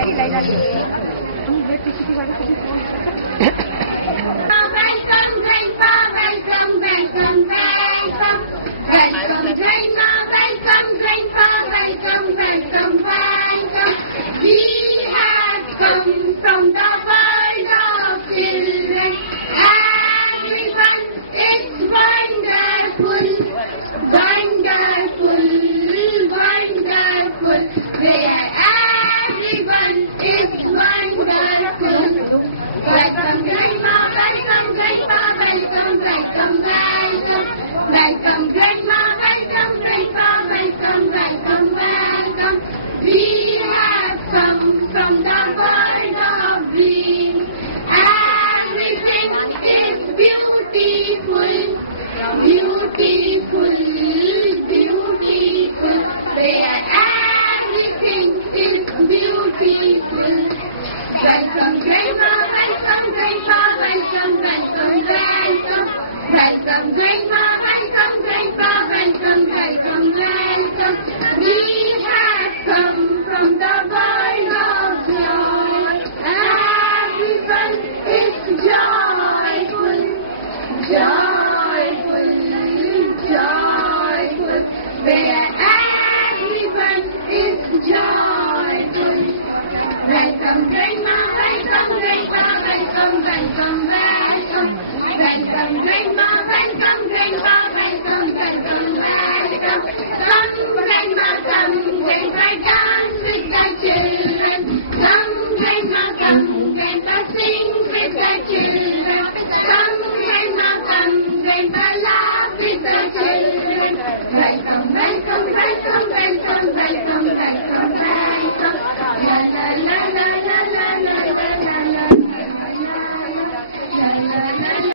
ilay natin. Welcome, Grandpa, welcome, welcome, welcome. Welcome, Grandma, welcome, Grandpa, welcome, welcome, welcome. We have come from the world of children. Everyone is wonderful, wonderful, wonderful. There, everyone is wonderful. Welcome, Grandma, welcome, Grandpa, welcome, welcome, welcome. Welcome, Grandma, welcome, Grandpa, welcome, welcome, welcome. We have come from the world of dreams. Everything is beautiful, beautiful, beautiful. There, everything is beautiful. Welcome, Grandma, welcome, Grandpa, welcome, welcome, welcome. Welcome, Grandma, welcome, Grandpa, welcome, welcome, welcome. We have come from the world of joy. Everyone is joyful, joyful, joyful. Where everyone is joyful. Welcome, Grandma, welcome, Grandpa, welcome, welcome, welcome. Welcome, Grandma, welcome, Grandpa, welcome, welcome, welcome. Come, Grandma, come, Grandpa,